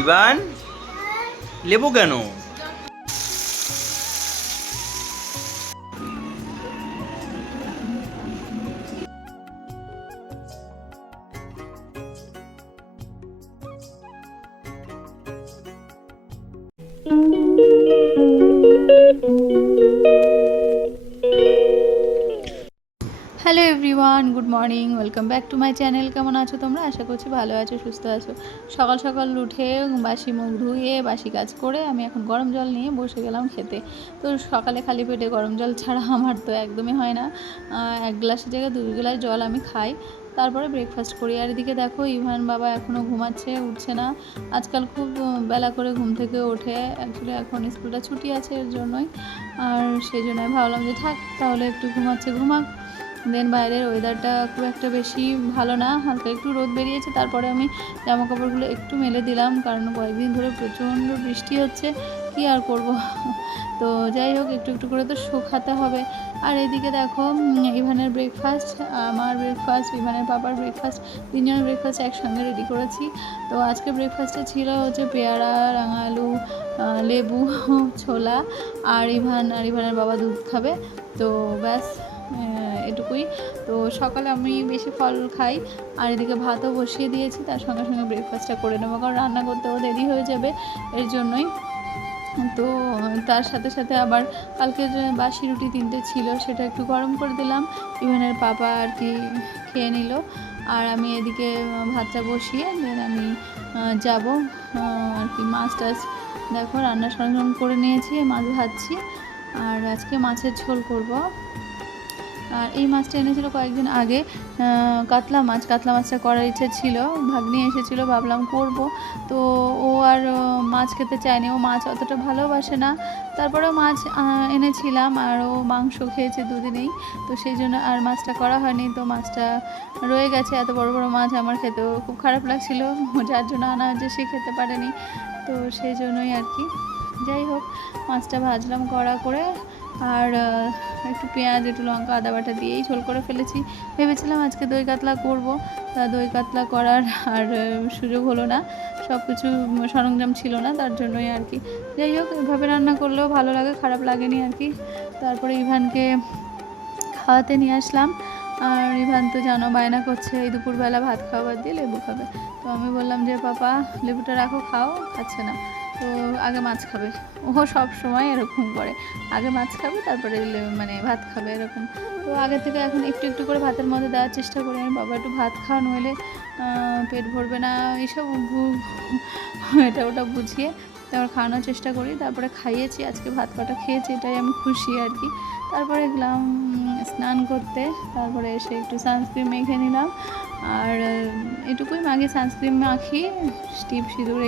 Ivan, লেবু কেন? Hello everyone, good morning, welcome back to my channel. কেমন আছো তোমরা? আশা করছি ভালো আছো, সুস্থ আছো। সকাল সকাল উঠে বাসি মুখ ধুয়ে বাসি কাজ করে আমি এখন গরম জল নিয়ে বসে গেলাম খেতে। তো সকালে খালি পেটে গরম জল ছাড়া আমার তো একদমই হয় না। এক গ্লাসের জায়গায় 2 গ্লাস জল আমি খাই, তারপরে ব্রেকফাস্ট করি। আর এদিকে দেখো ইভান বাবা এখনও ঘুমাচ্ছে, উঠছে না। আজকাল খুব বেলা করে ঘুম থেকে ওঠে, অ্যাকচুয়ালি এখন স্কুলটা ছুটি আছে এর জন্যই। আর সেই জন্য ভাবলাম যে থাক তাহলে, একটু ঘুমাচ্ছে ঘুমাক। দেন বাইরের ওয়েদারটা খুব একটা বেশি ভালো না, হালকা একটু রোদ বেরিয়েছে। তারপরে আমি জামা কাপড়গুলো একটু মেলে দিলাম, কারণ কয়েকদিন ধরে প্রচণ্ড বৃষ্টি হচ্ছে, কি আর করব। তো যাই হোক, একটু একটু করে তো শুকাতে হবে। আর এদিকে দেখো ইভানের ব্রেকফাস্ট, আমার ব্রেকফাস্ট, ইভানের পাপার ব্রেকফাস্ট, তিনজনের ব্রেকফাস্ট একসঙ্গে রেডি করেছি। তো আজকে ব্রেকফাস্টে ছিল হচ্ছে পেয়ারা, রাঙা আলু, লেবু, ছোলা। আর ইভানের বাবা দুধ খাবে। তো ব্যাস এটুকুই। তো সকালে আমি বেশি ফল খাই। আর এদিকে ভাতও বসিয়ে দিয়েছি, তার সঙ্গে সঙ্গে ব্রেকফাস্টটা করে নেবো, কারণ রান্না করতেও দেরি হয়ে যাবে এর জন্যই। তো তার সাথে সাথে আবার কালকের বাসি রুটি 3টে ছিল, সেটা একটু গরম করে দিলাম। ইভানের পাপা আর কি খেয়ে নিল। আর আমি এদিকে ভাতটা বসিয়ে দেন আমি যাব আর কি। মাছ টাছ দেখো রান্নার সরঞ্জাম করে নিয়েছি, মাছ ভাজছি। আর আজকে মাছের ঝোল করব। আর এই মাছটা এনেছিল কয়েকদিন আগে, কাতলা মাছটা করার ইচ্ছে ছিল, ভাগ্নি এসেছিলো, ভাবলাম করব। তো ও আর মাছ খেতে চায়নি, ও মাছ অতটা ভালোবাসে না। তারপরেও মাছ এনেছিলাম, আর ও মাংস খেয়েছে দুদিনেই। তো সেই জন্য আর মাছটা করা হয়নি। তো মাছটা রয়ে গেছে, এত বড় বড় মাছ আমার খেতেও খুব খারাপ লাগছিল, যার জন্য আনা হচ্ছে সে খেতে পারেনি। তো সেই জন্যই আর কি। যাই হোক, মাছটা ভাজলাম কড়া করে। আর একটু পেঁয়াজ, একটু লঙ্কা, আদা বাটা দিয়েই ঝোল করে ফেলেছি। ভেবেছিলাম আজকে দই কাতলা করব, তা দই কাতলা করার আর সুযোগ হলো না, সব কিছু সরঞ্জাম ছিল না, তার জন্যই আর কি। যাই হোক, এভাবে রান্না করলেও ভালো লাগে, খারাপ লাগেনি আর কি। তারপরে ইভানকে খাওয়াতে নিয়ে আসলাম। আর ইভান তো জানো বায়না করছে এই দুপুরবেলা ভাত খাওয়াবার দিয়ে লেবু খাবে। তো আমি বললাম যে পাপা লেবুটা রাখো, খাও, খাচ্ছে না। তো আগে মাছ খাবে, ও সব সময় এরকম করে, আগে মাছ খাবে তারপরে মানে ভাত খাবে এরকম। তো আগে থেকে এখন একটু একটু করে ভাতের মধ্যে দেওয়ার চেষ্টা করি আমি, বাবা একটু ভাত খাওয়া, নইলে পেট ভরবে না, এইসব এটা ওটা বুঝিয়ে তারপর খাওয়ানোর চেষ্টা করি। তারপরে খাইয়েছি, আজকে ভাত কটা খেয়েছি, এটাই আমি খুশি আর কি। তারপরে গেলাম স্নান করতে, তারপরে এসে একটু সানস্ক্রিন মেখে নিলাম। আর এটুকুই, মাগে সানস্ক্রিন মাখি, টিপ সিঁদুর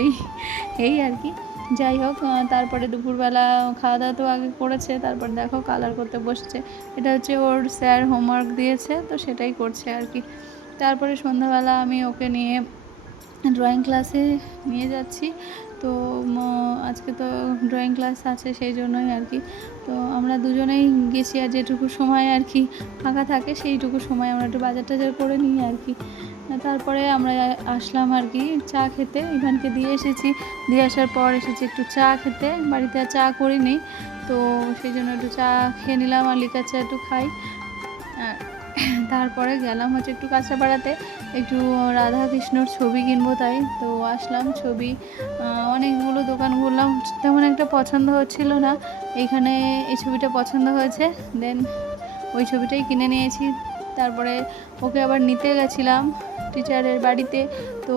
এই আর কি। যাই হোক, তারপরে দুপুরবেলা খাওয়া দাওয়া তো আগে করেছে, তারপর দেখো কালার করতে বসছে। এটা হচ্ছে ওর স্যার হোমওয়ার্ক দিয়েছে, তো সেটাই করছে আর কি। তারপরে সন্ধ্যাবেলা আমি ওকে নিয়ে ড্রয়িং ক্লাসে নিয়ে যাচ্ছি। তো আজকে তো ড্রয়িং ক্লাস আছে, সেই জন্যই আর কি। তো আমরা দুজনেই গেছি, আর যেটুকু সময় আর কি ফাঁকা থাকে সেইটুকু সময় আমরা একটু বাজার টাজার করে নিই আর কি। তারপরে আমরা আসলাম আর কি চা খেতে, ইভানকে দিয়ে এসেছি, দিয়ে আসার পর এসেছি একটু চা খেতে, বাড়িতে আর চা করিনি। তো সেই জন্য একটু চা খেয়ে নিলাম, আর লিকার চা একটু খাই। আর তারপরে গেলাম হচ্ছে একটু কাঁচরাপাড়াতে, একটু রাধা কৃষ্ণর ছবি কিনবো, তাই তো আসলাম। ছবি অনেকগুলো দোকান ঘুরলাম, তেমন একটা পছন্দ হচ্ছিল না। এইখানে এই ছবিটা পছন্দ হয়েছে, দেন ওই ছবিটাই কিনে নিয়েছি। তারপরে ওকে আবার নিতে গেছিলাম টিচারের বাড়িতে। তো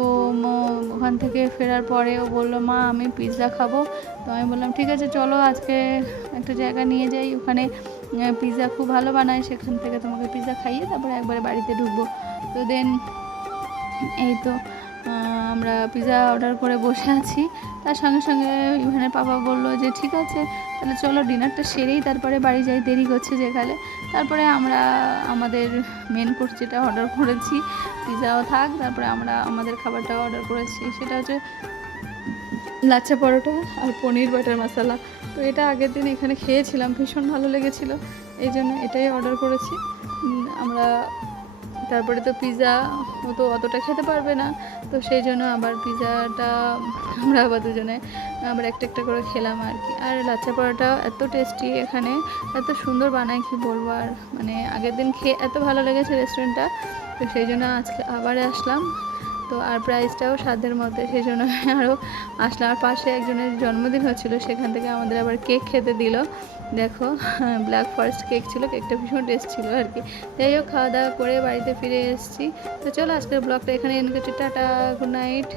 ওখান থেকে ফেরার পরে ও বললো মা আমি পিৎজা খাবো। তো আমি বললাম ঠিক আছে চলো, আজকে একটা জায়গা নিয়ে যাই, ওখানে পিৎজা খুব ভালো বানায়, সেখান থেকে তোমাকে পিৎজা খাইয়ে তারপরে একবারে বাড়িতে ঢুকবো। তো দেন এই তো আমরা পিৎজা অর্ডার করে বসে আছি। তার সঙ্গে সঙ্গে ইভানের পাপা বললো যে ঠিক আছে তাহলে চলো ডিনারটা সেরেই তারপরে বাড়ি যাই, দেরি করছে যেখানে। তারপরে আমরা আমাদের মেন কোর্স যেটা অর্ডার করেছি, পিৎজাও থাক, তারপরে আমরা আমাদের খাবারটাও অর্ডার করেছি, সেটা হচ্ছে লাচ্ছা পরোটা আর পনির বাটার মশলা। তো এটা আগের দিন এখানে খেয়েছিলাম, ভীষণ ভালো লেগেছিলো, এই জন্য এটাই অর্ডার করেছি। আমরা তারপরে তো পিৎজা ও তো অতটা খেতে পারবে না, তো সেই জন্য আবার পিৎজাটা আমরা আবার দুজনে আবার একটা একটা করে খেলাম আর কি। আর লাচ্ছা পরোটা এত টেস্টি, এখানে এত সুন্দর বানায় কি বলবো। আর মানে আগের দিন খেয়ে এত ভালো লেগেছে রেস্টুরেন্টটা, তো সেই জন্য আজকে আবার আসলাম। তো আর প্রাইসটাও সাধ্যের মধ্যে, সেই জন্য আরও আসলাম। আর পাশে একজনের জন্মদিন হচ্ছিলো, সেখান থেকে আমাদের আবার কেক খেতে দিল। দেখো ব্ল্যাক ফরেস্ট কেক ছিল, কেকটা ভীষণ টেস্ট ছিল আর কি। যাই হোক, খাওয়া দাওয়া করে বাড়িতে ফিরে এসেছি। তো চলো আজকের ব্লগটা এখানে এনে করছি। Tata, good night.